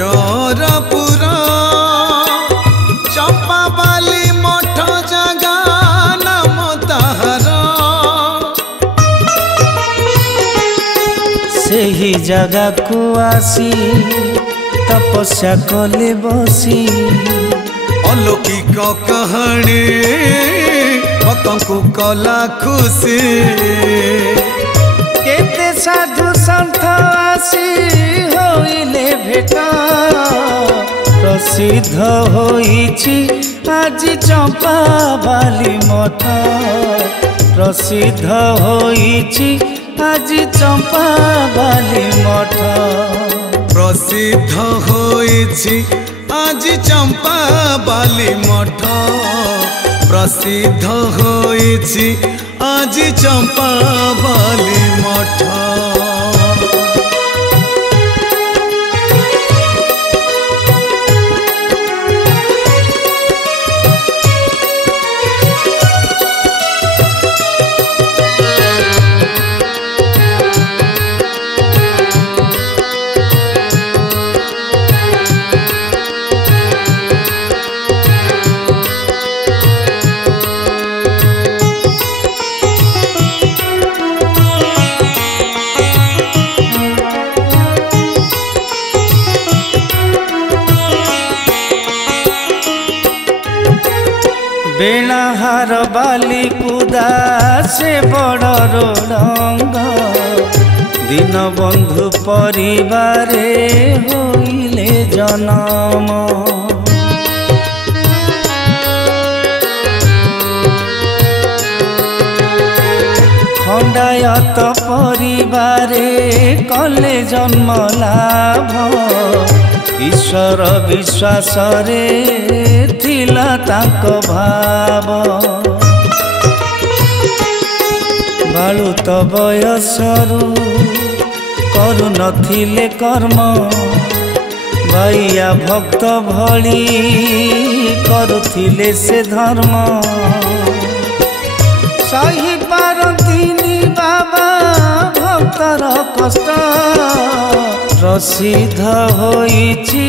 गुजरपुर चंपा बाली मठ जगा नाम ताहार सही जगह को आसी तपस्या कले बसी अलौकिक कहानी भक्तों को कला खुशी केते साधु संत आसी होइले भेटा प्रसिद्ध होइछि आज चंपा बाली मठ प्रसिद्ध होइछि आज चंपा बाली मठ प्रसिद्ध होइछि आज चंपा बाली मठ प्रसिद्ध होइछि आज चंपा बाली मठ। बेणाहार बाली कुदा से बड़ रोडंग दीन बंधु परिवारे होइले जन्म खंडायत परिवारे कले जन्म लाभ ईश्वर विश्वास रे थिला तांको भाव बालु तो बयसरु करू नथिले कर्म भैया भक्त भली करुथिले से धर्म सही पारंतिनी बाबा भक्तर कष्ट प्रसिद्ध होइछि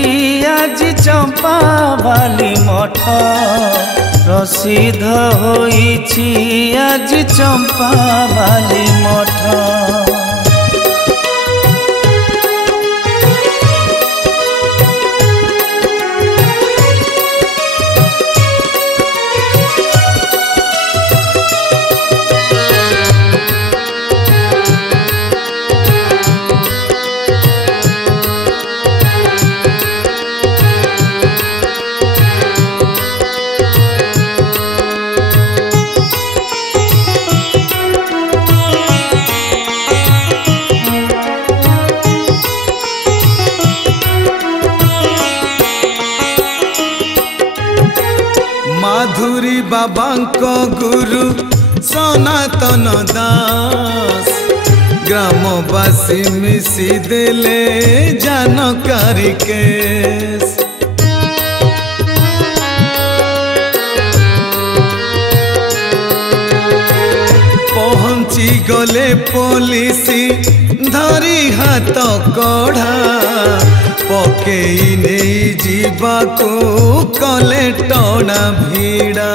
आज चंपा बाली मठ प्रसिद्ध होइछि आज चंपा बाली मठ। माधुरी बाबांको गुरु सनातन दास ग्रामवासी मिसी देले जानकारी केस पहुंची गले पुलिसी धरी हाथ कढ़ा पकई नहीं जीवाको कले टना भिड़ा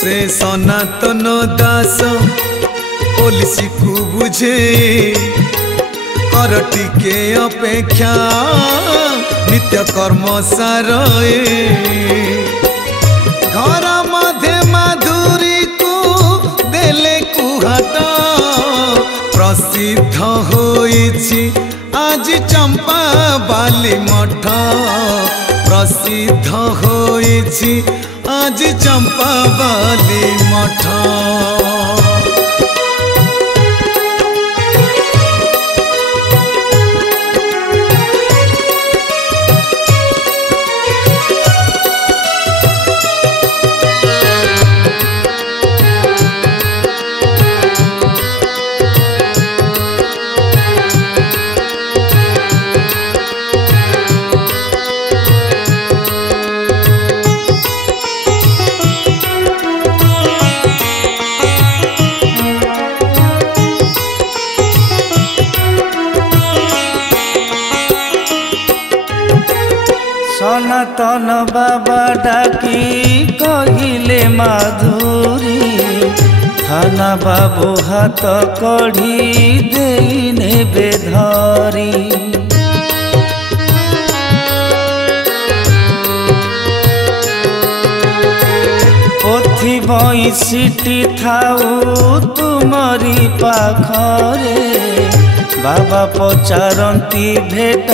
से सनातन दास पुलिस को बुझे कर टिके अपेक्षा नित्य कर्म सारे घर मध्य माधुरी को देले कुहाट प्रसिद्ध होइछि आज चंपा बाली मठ प्रसिद्ध होइछि आज चंपा बाली मठ। सनातन बाबा डाकी कहिले माधुरी थाना बाबू हाथ कढ़ी देने बेधरी पोथी बईसीटी थाऊ तुमरी पाखरे बाबा पचारती भेट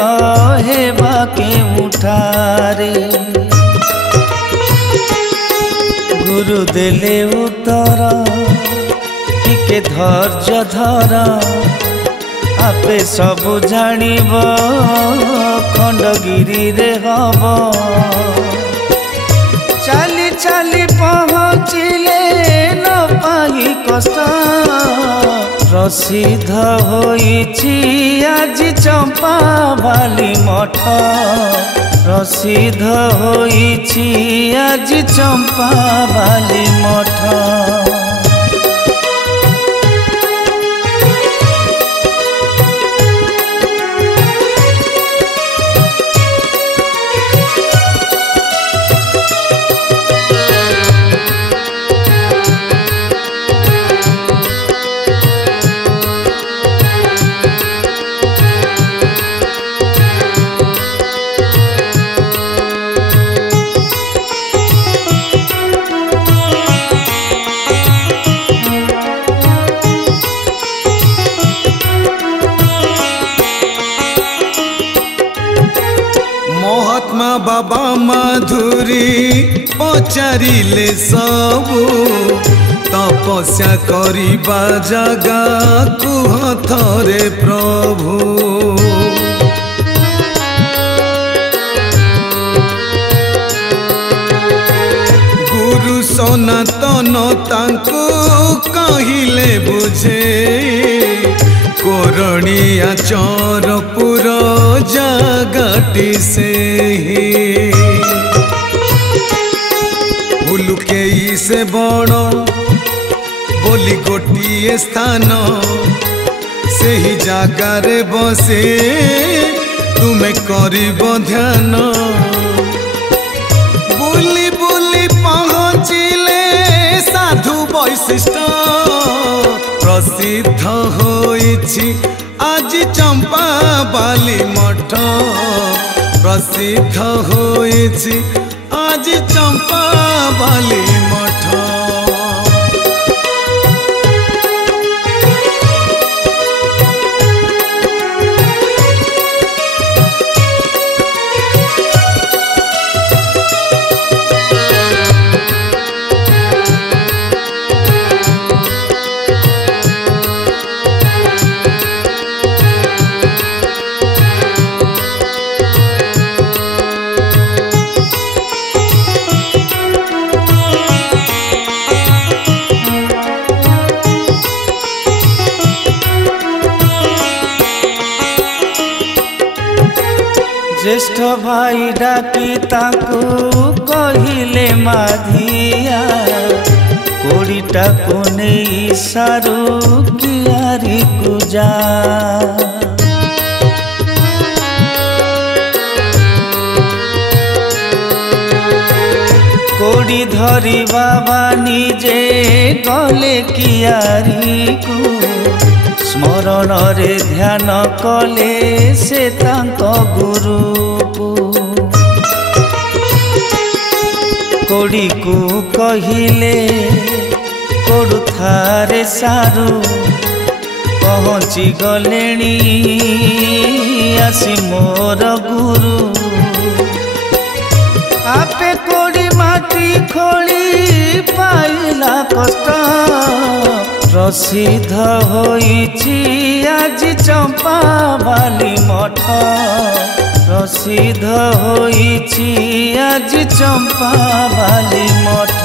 हेबा केउठारे गुरु देले उत्तर टिके धैर्य धर आपे सबु जानिब खंडगिरी रे हब चाली चाली पहुँचिले न पाई कष्ट प्रसिद्ध होइछि आज चंपा बाली मठ प्रसिद्ध होइछि आज चंपा बाली मठ महात्मा बाबा माधुरी पचारिले सबु तपस्या करिबा जगा कुह थरे प्रभु गुरु सनातन तांको कहिले बुझे कोरणिया चरपुर जगटी से उलुके से बड़ बोली गोटिए स्थान से ही जगार बसे तुम्हें करिब ध्यान बुली बुली पहुँचिले साधु वैशिष्ट प्रसिद्ध होइछि आज चंपा बाली मठ प्रसिद्ध होइछि आज चंपा बाली मठ ज्येष्ठ भाई डाकी ताकू कहिले माधिया कोड़ीटा को नहीं सारू कियारी कुजा कोड़ी धरी बाबा निजे गले कियारी को स्मरण रे ध्यान कले से तांको गुरु को कोड़ी को कहिले कोड़ू थारे सारू पहुँची गलेनी आसी मोर गुरु आपे कोड़ी माटी खोली पाइला कष्ट प्रसिद्ध होइछि आज चंपा बाली मठ प्रसिद्ध होइछि आज चंपा बाली मठ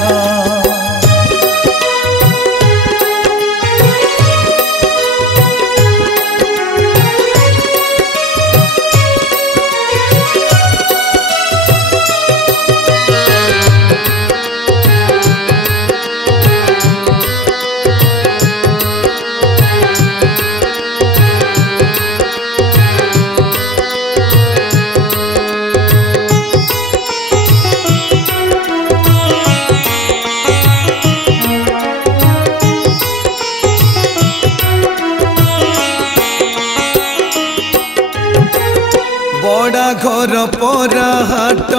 पड़ा घर परा हाट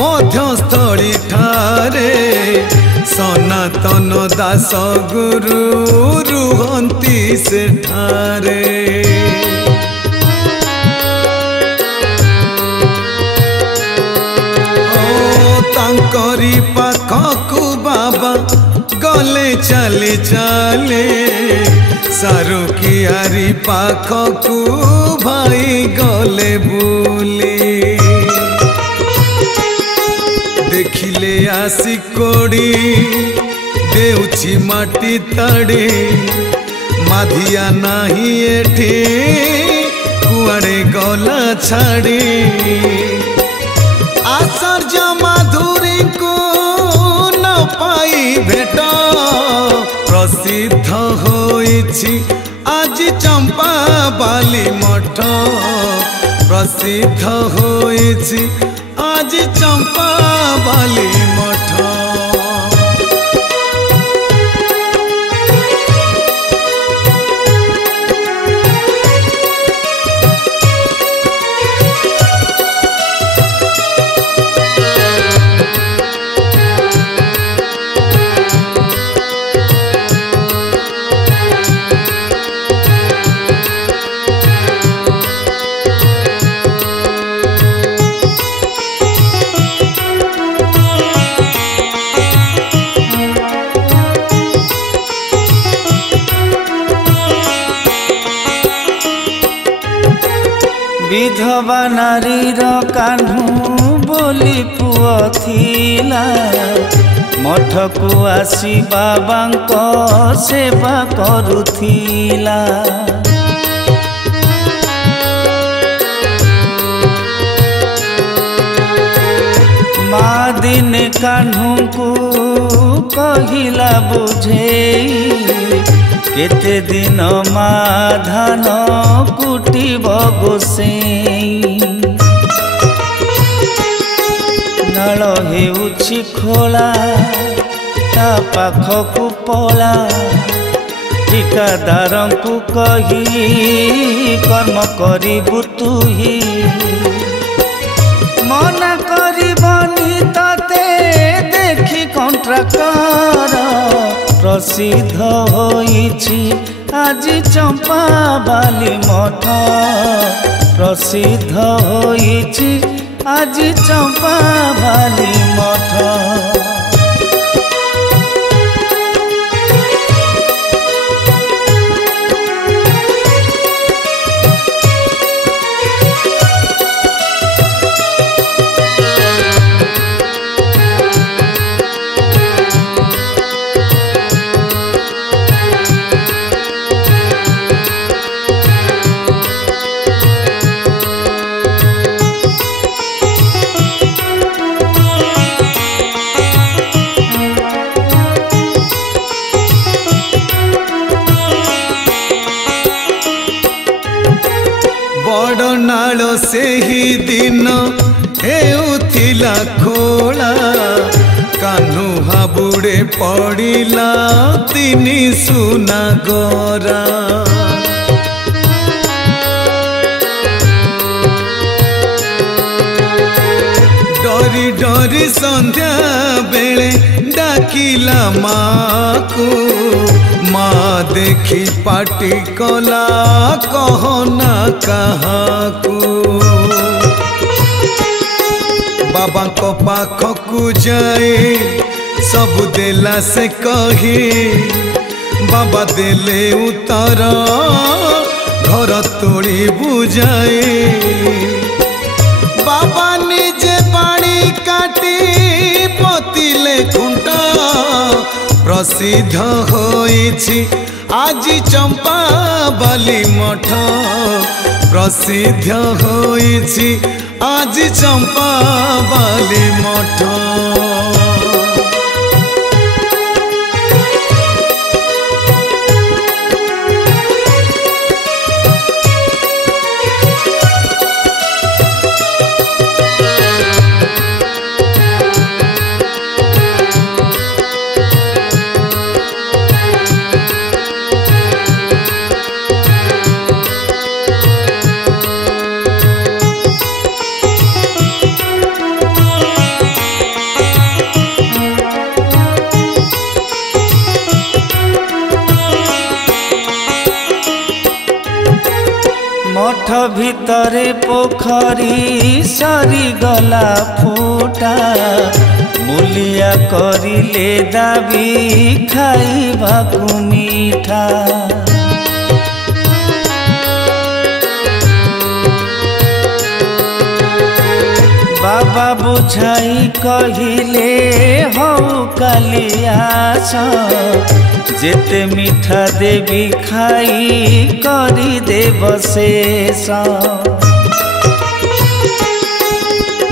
मध्यस्थली ठारे सनातन दास गुरु रुहंती सेठारे तांकरी पाखकु बाबा गले चले चले सारुकियारी पाखकु भाई गले बुले देखिले आसी कोड़ी देउची माटी तड़े माधिया नाही एठी कुआड़े गला छाड़ी आश्चर्य माधुरी को न पाई भेट प्रसिद्ध होइछि आज चंपा बाली मठ प्रसिद्ध होइछि आज चंपा बाली मठ विधवा नारीर कान्हू बोली पुआ थिला मठ को आसी बाबांक सेवा करुथिला मा दिने कान्हू को कहिला बुझेई केते दिन मा धान कुटिब गोसेई नाल हेउछि खोला ता पाखकु पला ठिकादारंकु कही कर्म करिबु तुही मना करिबनी तते देखि कॉन्ट्राक्टर प्रसिद्ध होइछि आज चंपा बाली मठ प्रसिद्ध होइछि आज चंपा बाली मठ से ही दिन हेउथिला खोला कान्हू हाबुड़े पड़िला तिनी सुना गोरा डरी डरी संध्या बेले डाकिला माँ को माँ देखी पाटी कला कहना काहाकू बाबा को पाखकू जाए सब देला से कही बाबा देले उतर घर तोड़ी बुझाए बाबा निजे पानी काटी पतिले खुंटा प्रसिद्ध होइछि आज चंपा बाली मठ प्रसिद्ध होइछि आज चंपा बाली मठ भितरे पोखरी सरीगला फुटा मूलिया करिले दाबी खाइबाकु मीठा बाबा बुझाई कहिले हौ कालियास जेते मीठा देवी खाई करी देव शेष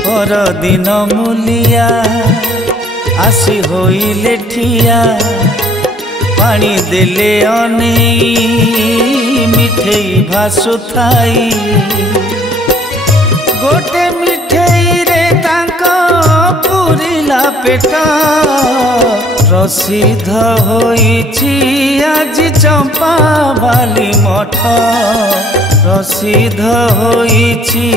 पर दिन मूलिया आसी होइले ठिया पानी देले अनेई मिठेई भासुथाई गोटे मिठेई रे तांको पुरिला पेट प्रसिद्ध होइछि आज चंपा बाली मठ प्रसिद्ध होइछि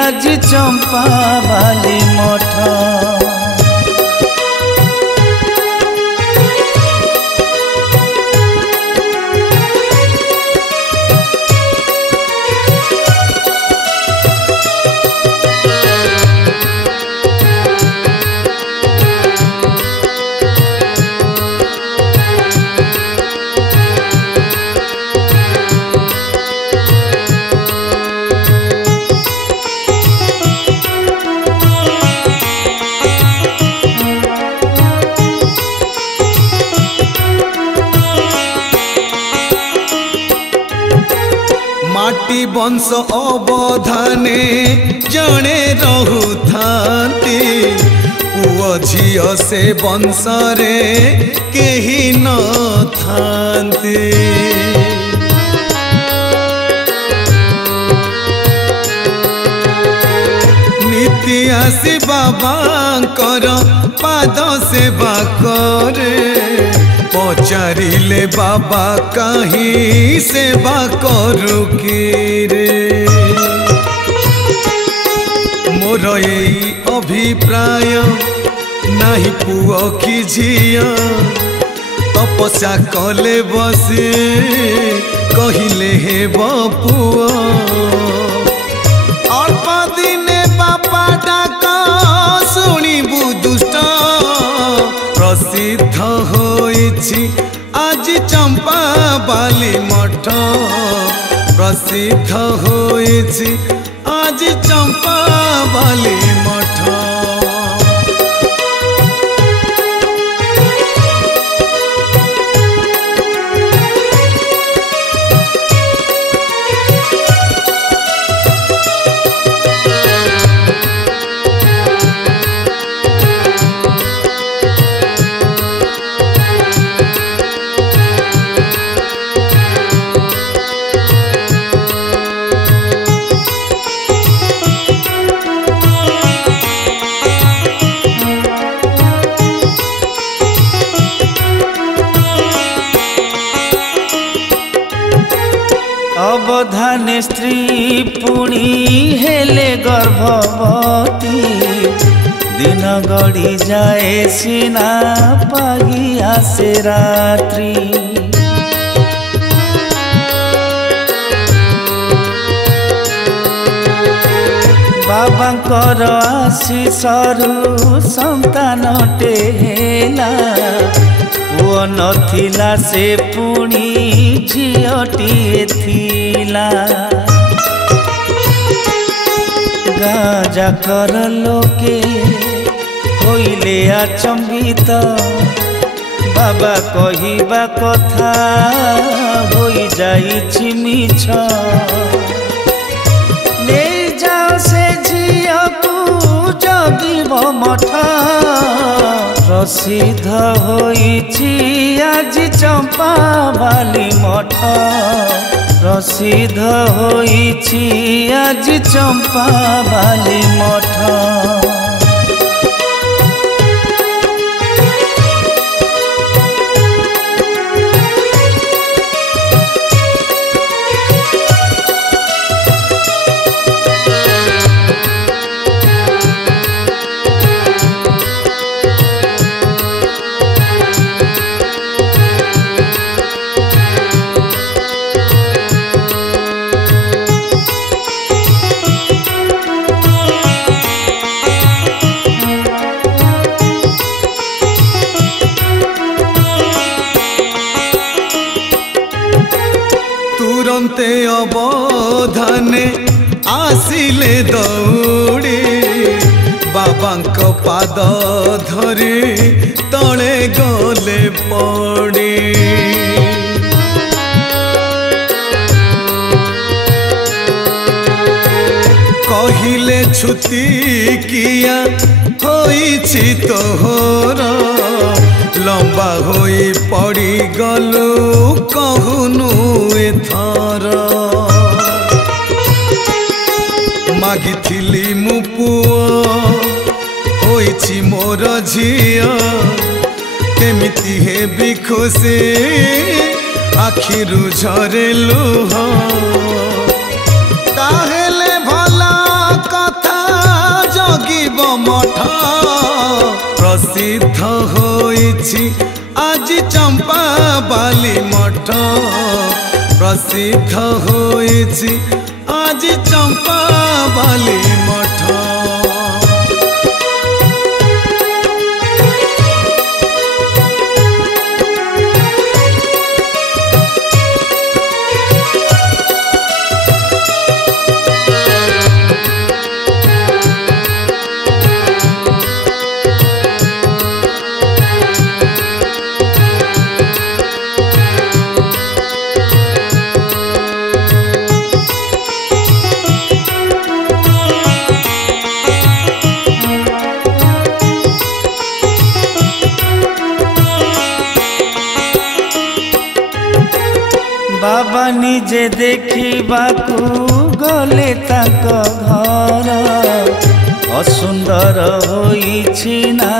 आज चंपा बाली मठ माटी वंश अवधाने जड़े रहुथांती पुओ झियो से वंश रे केही न थांती नीति आसी बाबांकर पाद सेवा करे पचारिले बाबा कहीं सेवा करू कि रे मोर यही अभिप्राय नहीं पुओ कि झिया तपस्या कले बसे कहले हे पुओ अल्प दिने बापा डाक शुणिबु दुष्ट प्रसिद्ध होइछि आज चंपा बाली मठ प्रसिद्ध होइछि आज चंपा बाली मठ अवधाने स्त्री पुणी हेले गर्भवती दिन गड़ी जाए सीना पागी आसे रात्रि बाबांकर आशीषरु संतानटे हेला पुओ नथिला से पुणी झियोटीए थिला गाँ जाकर लोके होइले आचंबित बाबा कहिबा कथा होई जाइछि मिछ ले जाओ से झियकु जगिब मठ प्रसिद्ध होइछि आज चंपा बाली मठ प्रसिद्ध होइछि आज चंपा बाली मठ माने आसिले दौड़ी बाबांको पाद धरी तले गले पड़ी कहिले छुती किया होइछि तोहर लंबा होई पड़ी गलु कहूनु एथर मागिथिली मु पुओ होइछि मोर झिया केमिति हेबि खुशी आखिरु झरे लुह ताहेले भला कथा जगिब मठ प्रसिद्ध होइछि आज चंपा बाली मठ प्रसिद्ध होइछि आज चंपा बाली मठ बाबा निजे देखिबाकू गले ताक घर असुंदर होइछि ना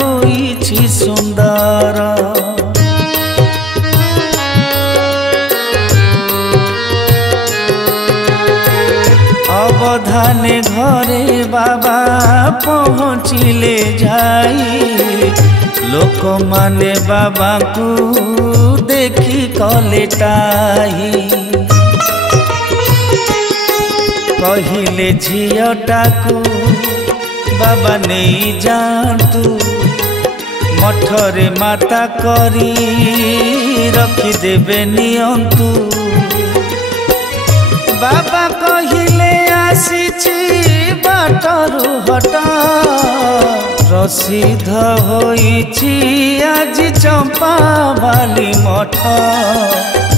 होइछि सुंदर अवधाने घरे बाबा पहुँचिले जाई लोक माने बाबा को देखी कलेटाई कहिले झियटा को बाबा नहीं जातु मठरे माता करी रखिदेवे नियंतु बाबा कहिले आसीछि बाटरु हटा प्रसिद्ध होइछि आज चंपा बाली मठ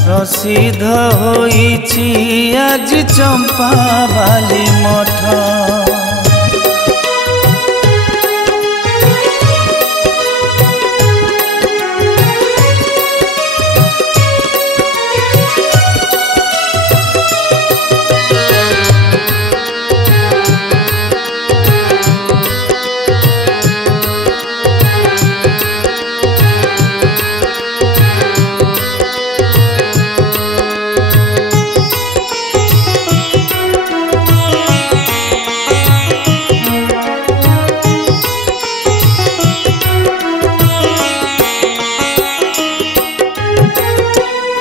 प्रसिद्ध होइछि आज चंपा बाली मठ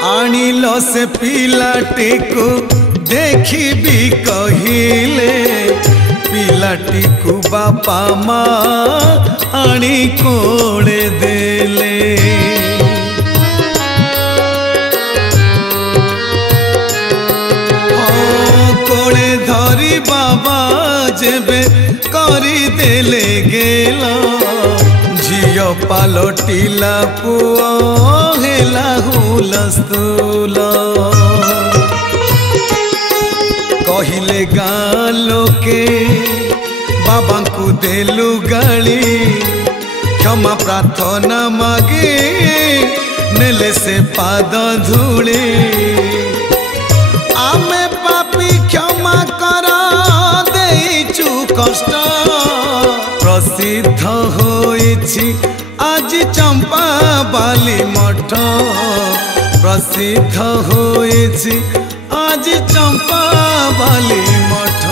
आनिलो से पिलाटी को देखी भी कहिले पिलाटी को बापा माँ आनी कोड़े देले कोड़े धरी बाबा जेबे करी देले गेला झियो पालटिला पुओ हेला हुलस्तुल कहिले गाँ लोके बाबा को देलु गाली क्षमा प्रार्थना मागे नेले से पाद धूले आमे पापी क्षमा करा देइछु कष्ट प्रसिद्ध होइछि आज चंपा बाली मठ प्रसिद्ध होइछि आज चंपा बाली मठ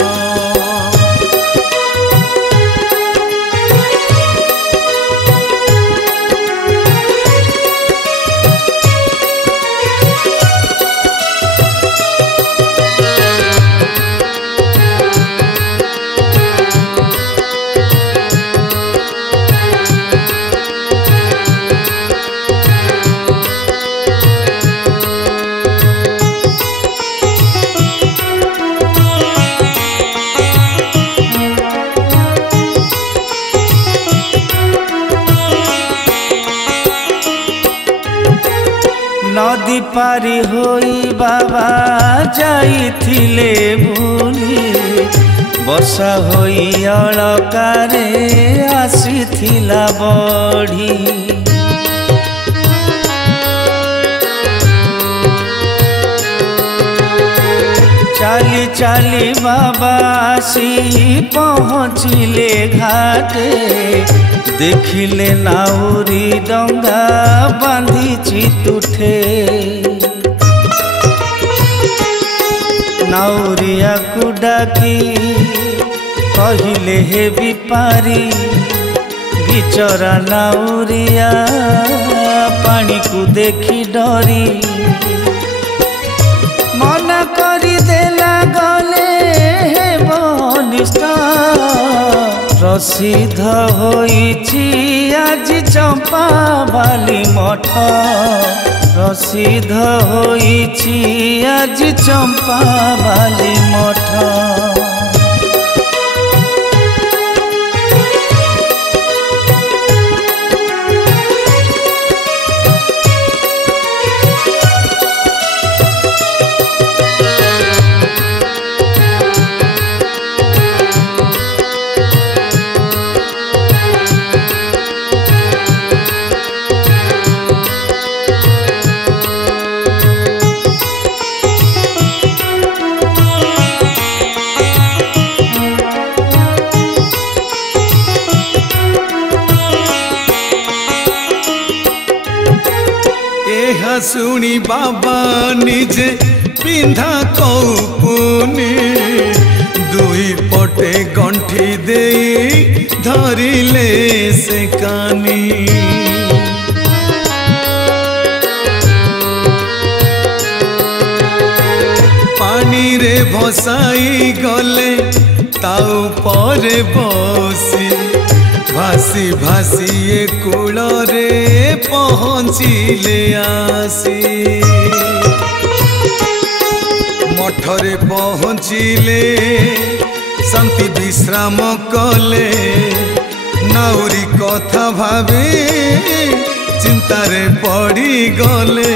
नदी पारी होई बाबा जाइथिले भूली वर्षा होई अलकारे आसीथिला बढ़ी चाली चाली बाबा आसी पहुँचिले घाटे देखिले नाउरी डंगा बांधी चितुठे नाउरिया को डाकी कहिले हे बिपारी बिचरा नाउरिया पानी को देखी डरी मना करी देला गले हे बनिष्ठ प्रसिद्ध होइछि आज चंपा बाली मठ प्रसिद्ध होइछि आज चंपा बाली मठ शुणी बाबा निजे पिंधा कौपुनी दुई पटे गंठी दे धरिले से कानी पानी रे भसाई गले ताऊ परे बसी भासी भासी ए कूल रे पहुँचिले आसी मठरे पहुँचिले शांति विश्राम कले नाउरी कथा भावे चिंतारे पड़ी गले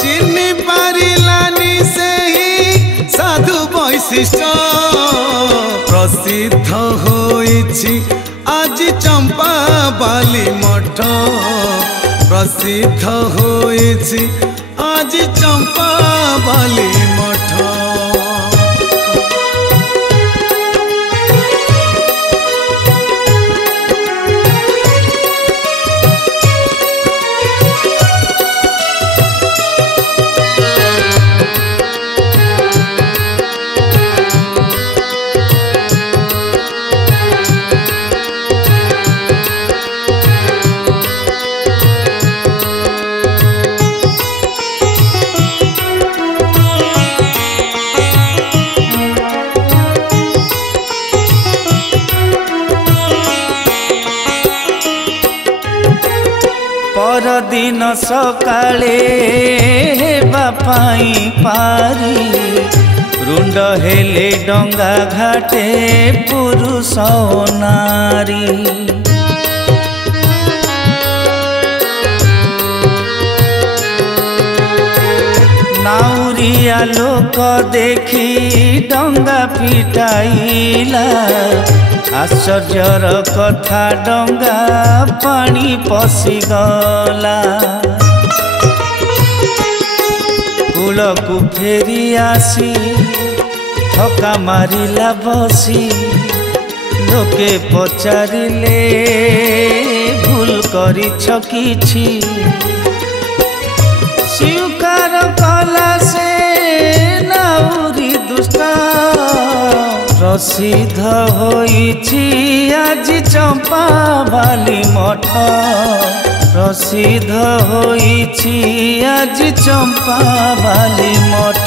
चिन्नी पारिलानी से ही साधु वैशिष्ट प्रसिद्ध होइछि आज चंपा बाली मठ प्रसिद्ध होइछि आज चंपा बाली मठ परदिन सकाळे बापाई पारी रुंड हेले डंगा घाटे पुरुष नारी नाउरिया लोक देखी डंगा पिटाइला आश्चर्यर कथा डंगा पानी पशिगला कूल को फेरी आसी थका मारिला बसी लोके पचारिले भूल करिछ किछि स्वीकार कला से नाउरी दुष्टा प्रसिद्ध होइछि आज चंपा बाली मठ प्रसिद्ध होइछि आज चंपा बाली मठ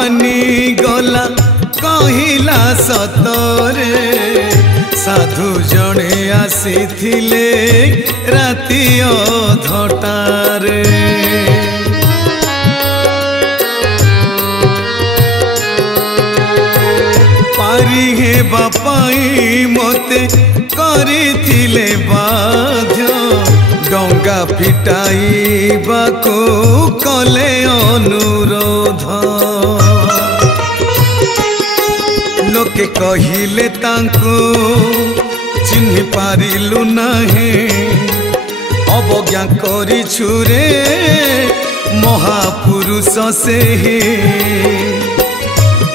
मानी गला कहिला सतरे साधु जणे आसीथिले राति अधटारे पारी हेबा पाई मते करिथिले बाध्य डंगा फिटाइबाको कले अनुरोध लोके कहिले तांको चिन्हि पारिलु नाही अवज्ञा करिछु रे महापुरुष सेहि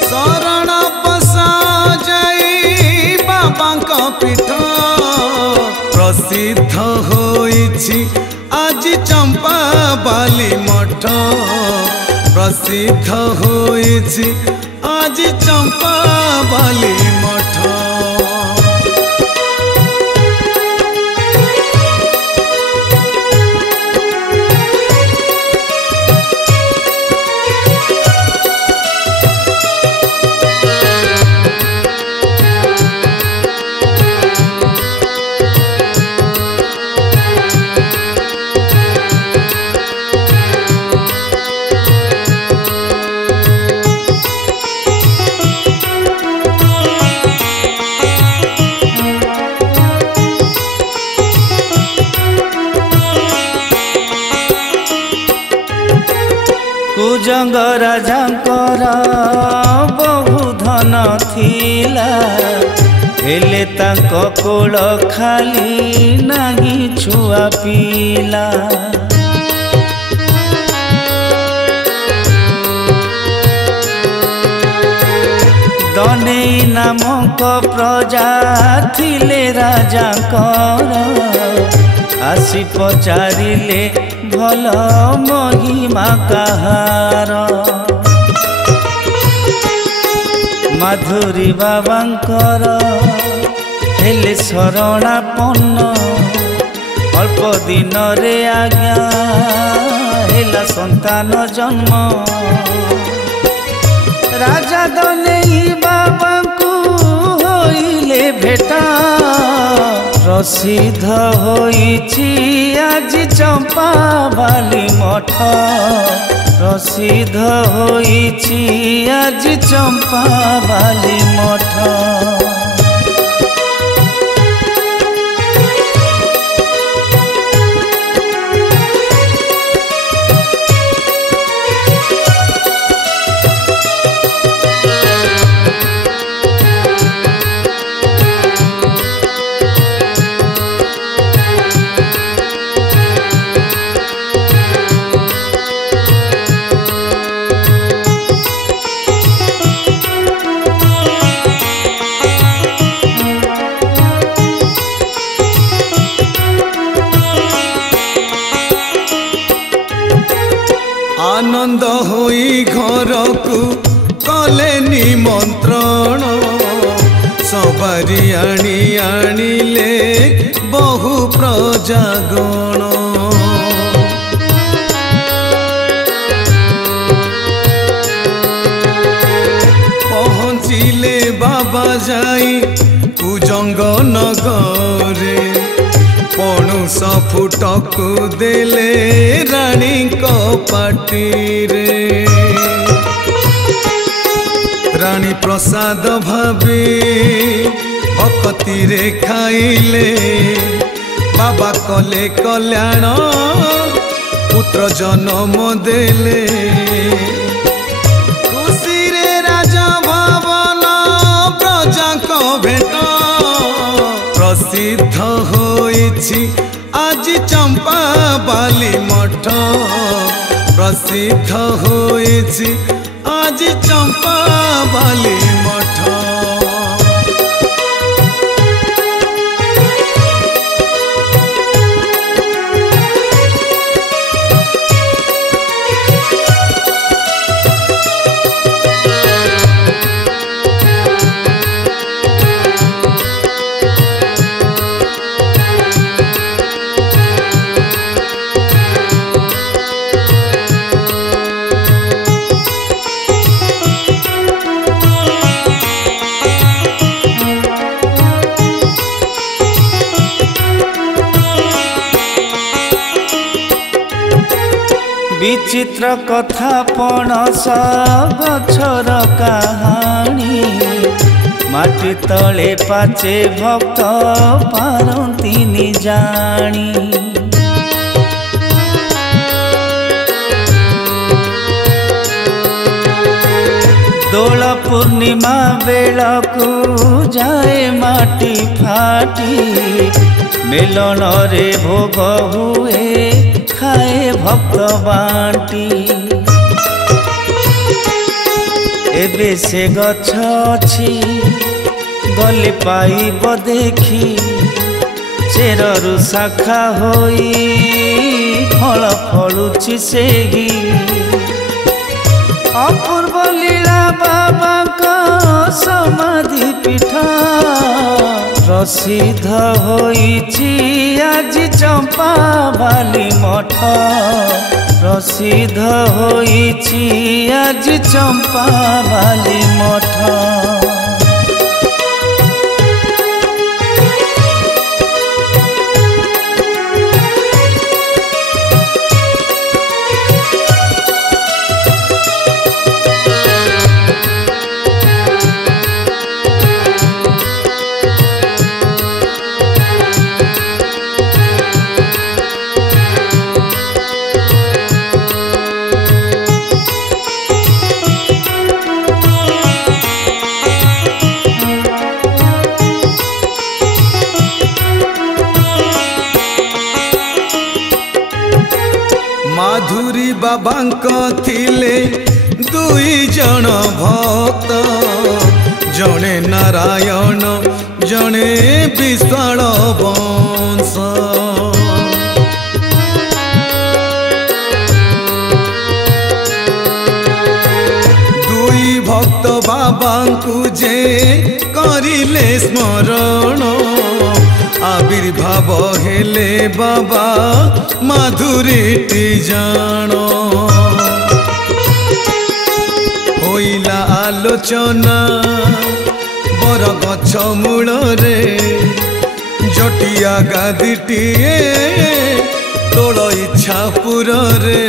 शरण पसा जाई बाबांक पीठ प्रसिद्ध होइछि आज चंपा बाली मठ प्रसिद्ध होइछि आज चंपा बाली मठ कुजंग राजांकर बहु धन थिला हेले तांक कोल खाली नाही छुआ पीला दनेई नामक प्रजा थिले राजांकर आसी पचारिले भल महिमा कहार माधुरी बाबांकर हेले शरणापन्न अल्प दिन रे आज्ञा हेला संतान जन्म राजा दनेई बाबांकु होइले भेटा प्रसिद्ध होइछि आज चंपा बाली मठ प्रसिद्ध होइछि आज चंपा बाली मठ आनंद होई घर को कले निमंत्रण सवारी आनी आनिले बहु प्रजागण पहुँचिले बाबा जाई कुजंग नगरे पणुष फुटकु देले रानी को पाटी रे रानी प्रसाद भाभी भक्ति रे खाइले बाबा कले कल्याण पुत्र जन्म देले खुशी रे राजा भवन प्रजा को भेट प्रसिद्ध होइछि आज चंपा बाली मठ प्रसिद्ध होइछि आज चंपा बाली मठ विचित्र कथा पणस गछर कहानी माटी तले पाचे भक्त पारंतिनी जानी दोल पूर्णिमा बेलकू जाए माटी फाटी मिलन रे भोग हुए खाए भक्त बांटी एबे से गछ अछि गले पाइब देखी चेररु शाखा होई फल फलुछि सेही अपूर्व लीला बाबा का समाधि पीठ प्रसिद्ध होइछि आज चंपा बाली मठ प्रसिद्ध होइछि आज चंपा बाली मठ माधुरी बाबांक थिले दुई जन भक्त जने नारायण जने विशाल वंश दुई भक्त बाबांकु जे करिले स्मरण आविर्भाव हेले बाबा माधुरीटी जान होइला आलोचना बर गछ मूल रे जटिया गादीटीए तोल इच्छापुर रे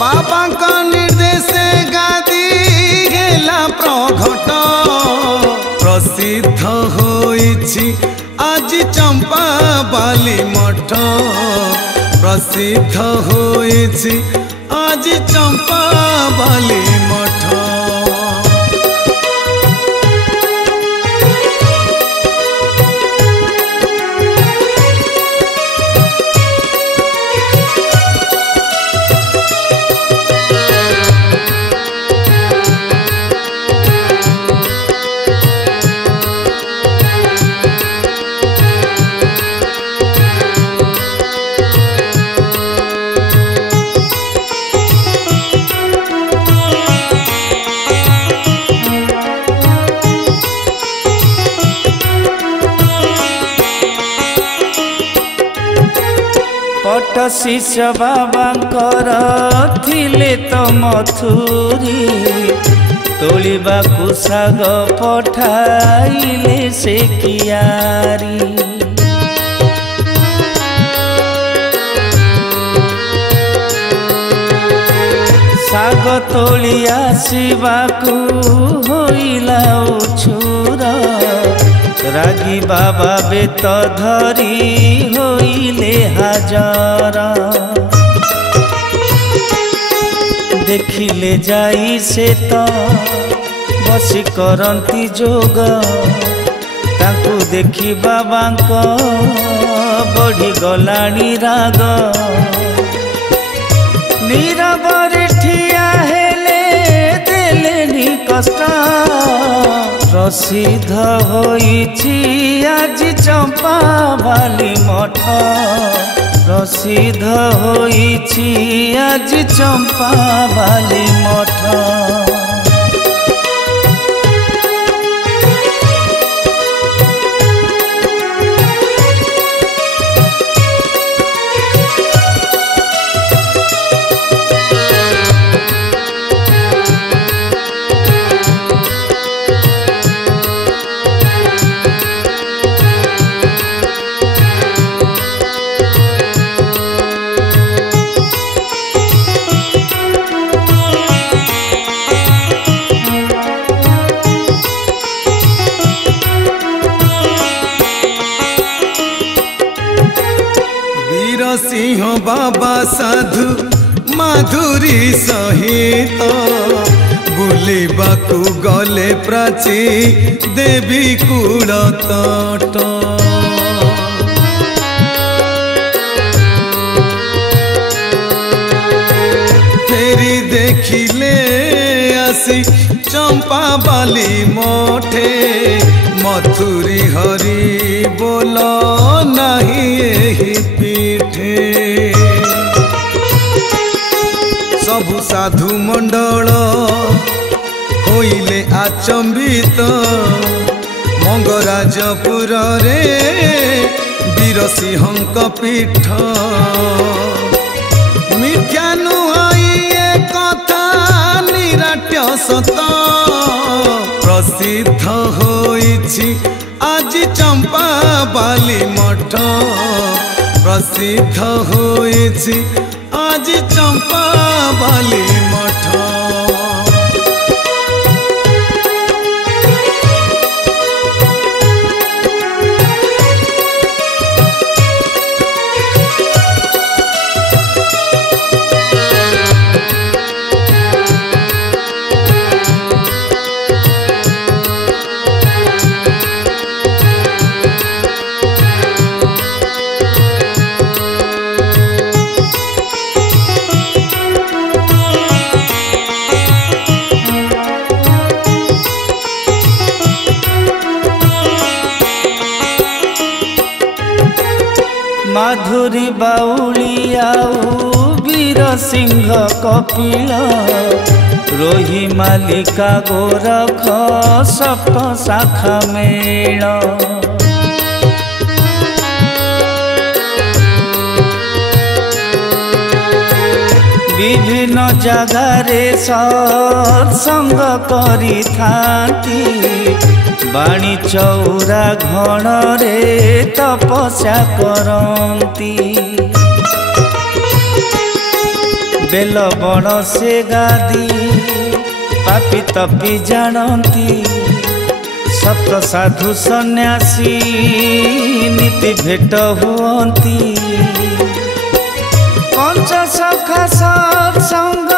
बाबा का निर्देश गादी गेला प्रघट प्रसिद्ध होइछि आज चंपा बाली मठ प्रसिद्ध होइछि आज चंपा बाली मठ पट शिष्य बाबांकर थिले तो मथुरी तोलिबा कुशाग पठाइले से कियारी साग तोली आसिबाकू होइला उछुर रागी बाबा बेत धरी होइले हाजर देखिले जाई से तो बसी करंती जोग ताकू देखी बाबांक बढ़ी गलानी राग नीरबरे ठिया हेले देलेनी कष्ट प्रसिद्ध होइछि आज चंपा बाली मठ प्रसिद्ध होइछि आज चंपा बाली मठ सिंह बाबा साधु माधुरी सहित बुलिबाकू गले प्राची देवी कूल तट फेरी देखिले आसी चंपा बाली मठे मथुरी हरि बोल नाही एही पीठे सबु साधु मंडल होइले आचंबित मंगराजपुर रे वीर सिंहक पीठ मिथ्या नुहई ए कथा निराट्य सत प्रसिद्ध होइछि आज चंपा बाली मठ प्रसिद्ध होइछि आज चंपा बाली मठ माधुरी बाउली आउ वीर सिंह कपिल रोही मालिका गोरख सप्त शाखा मेल विभिन्न जगारे सत्संग करि थांती बाणी चौरा घणरे तपस्या करती बेल बण से गादी पापी तपी जानती सप्त साधु सन्यासी नीति भेट हुअंती पंच सखा सत्संग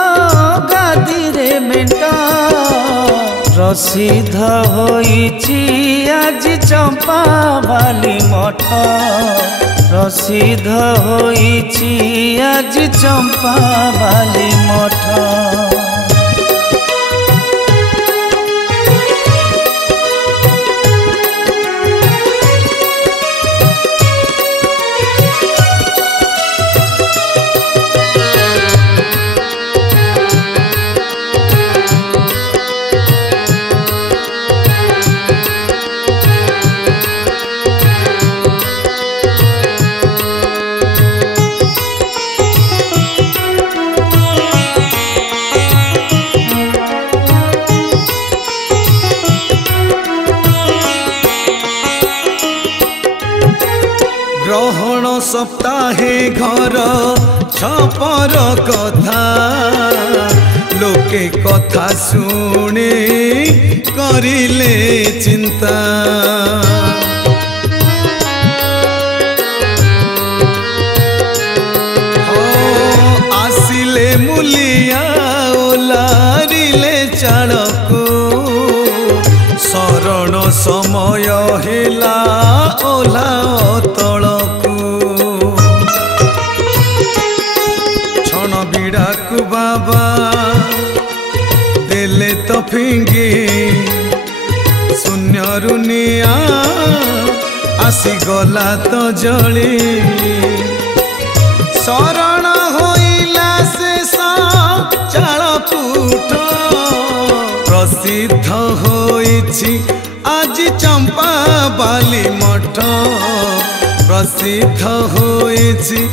गादी रे मेट प्रसिद्ध होइछि आज चंपा बाली मठ प्रसिद्ध होइछि आज चंपा बाली मठ ग्रहण सप्ताहे घर छपर कथा लोके कथा शुणे करिले चिंता आसिले मुलिया ओलारिले चाणकू शरण समय हेला ओला तलकू क्षण बिड़ाकू बाबा देले तो फिंगी शून्य रुनिया आसी गला तो जली शरण होइला से चाल पुठ प्रसिद्ध होइछि आज चंपा बाली मठ प्रसिद्ध होइछि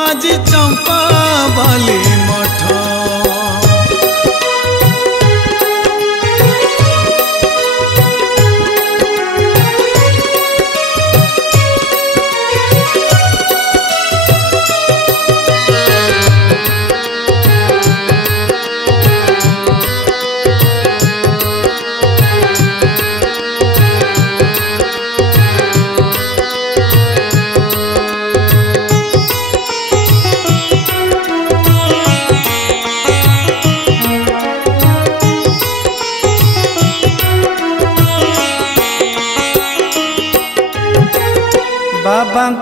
आज चंपा बाली मठ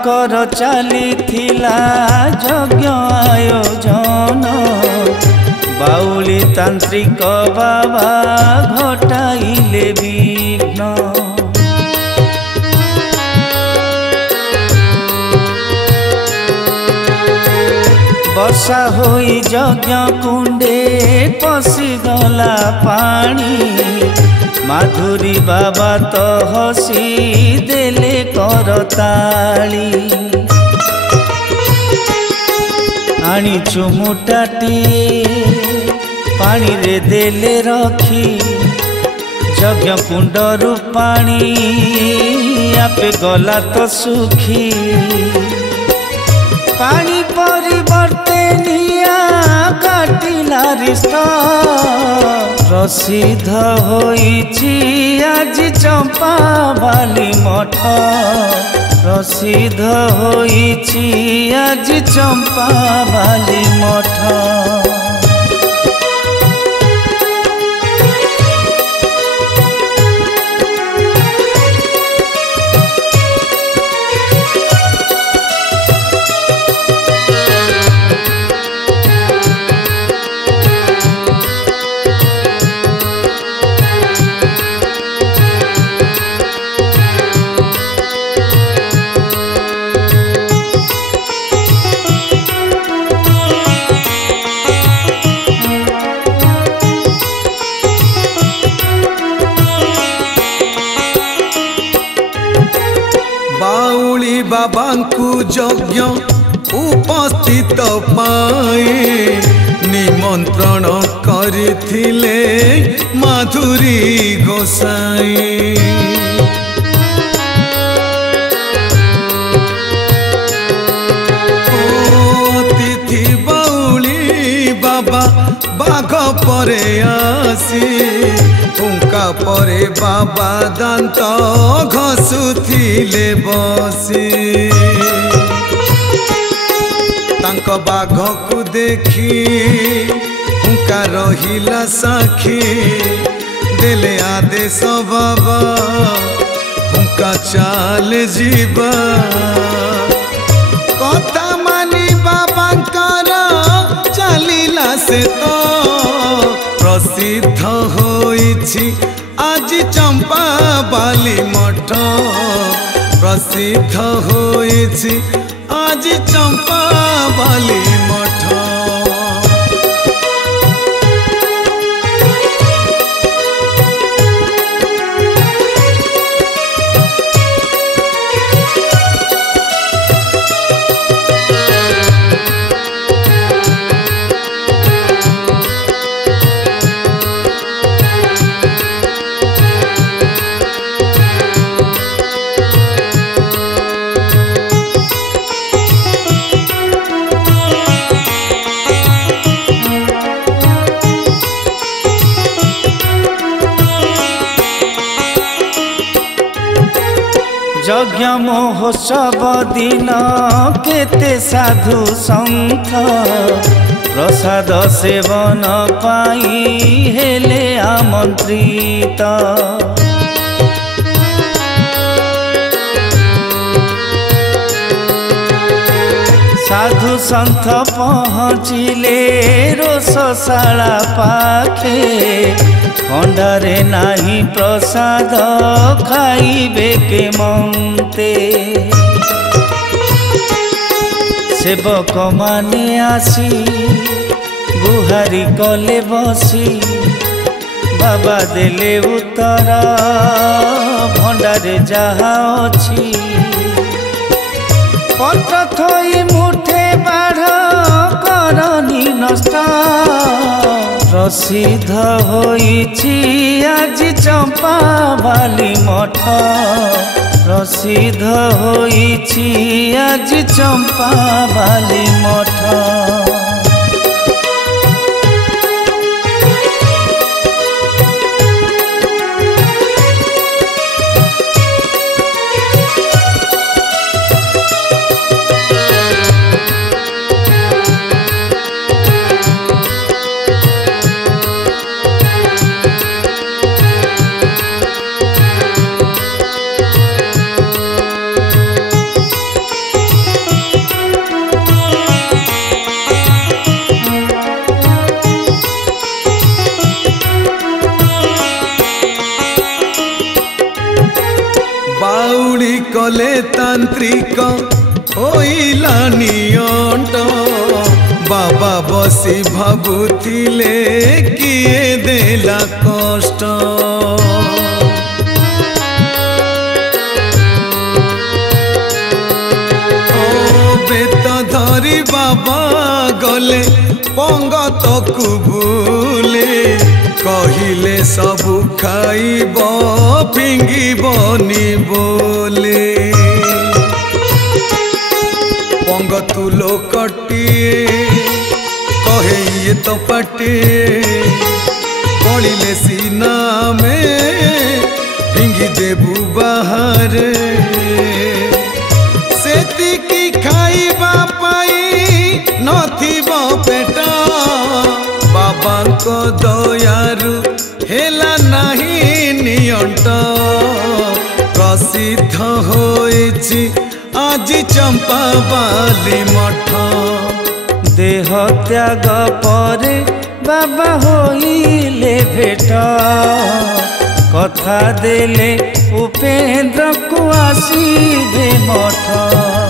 बाबांकर चलीथिला यज्ञ आयोजन बाउली तांत्रिक बाबा घटाइले विघ्न वर्षा होई यज्ञ कुंडे पशिगला पानी माधुरी बाबा तो हसी देले करताली आनी चुमुटाटी पानी रे देले रखी यज्ञ कुंडरू पानी आपे गला तो सुखी पानी परिवर्ते निया काटिला रिश्ता प्रसिद्ध होइछि आज चंपा बाली मठ प्रसिद्ध होइछि आज चंपा बाली मठ बाबांकु यज्ञ उपस्थित पाए निमंत्रण करथिले माधुरी गोसाई तिथि बाउली बाबा बाघ परे आसी फुंका परे बाबा दांत घसुथिले बसी तांक बाघ को देखी फुंका रहिला साखी देले आदेश बाबा फुंका चाल जीवा कथा मानी बाबांकर चलिला से तो प्रसिद्ध होइछि आज चंपा बाली मठ प्रसिद्ध होइछि आज चंपा बाली मठ यज्ञ महोत्सव दिन केते साधु संत प्रसाद सेवन पाई हेले आमंत्रित साधु संत पहुँचिले रोषशाला पाखे खंडारे नाही प्रसाद खाइबे के मंते सेवक माने आसी गुहारी कले बसी बाबा देले उत्तर भंडारे जहा अछि पत्र थई मुठे बाढ़ करनी नष्ट प्रसिद्ध होइछि आज चंपा बाली मठ प्रसिद्ध होइछि आज चंपा बाली मठ कले तांत्रिक होइला नियंट बाबा बसी भाबुथिले किए देला कष्ट बेत धरी बाबा गले पंगत को भूले कहिले सबु खाइब फिंगिबनी बोले पंगतु लोकटिए कहे ये तो पटे बड़िले सीना में फिंगी देबू बाहर सेतिकी खाइबा पाई नथिब पेट बाबा को दयारु हेला नहीं नियंट प्रसिद्ध होइछि आज चंपा बाली मठ देह त्याग परे बाबा होइले भेट कथा देले उपेन्द्र को आसीबे मठ।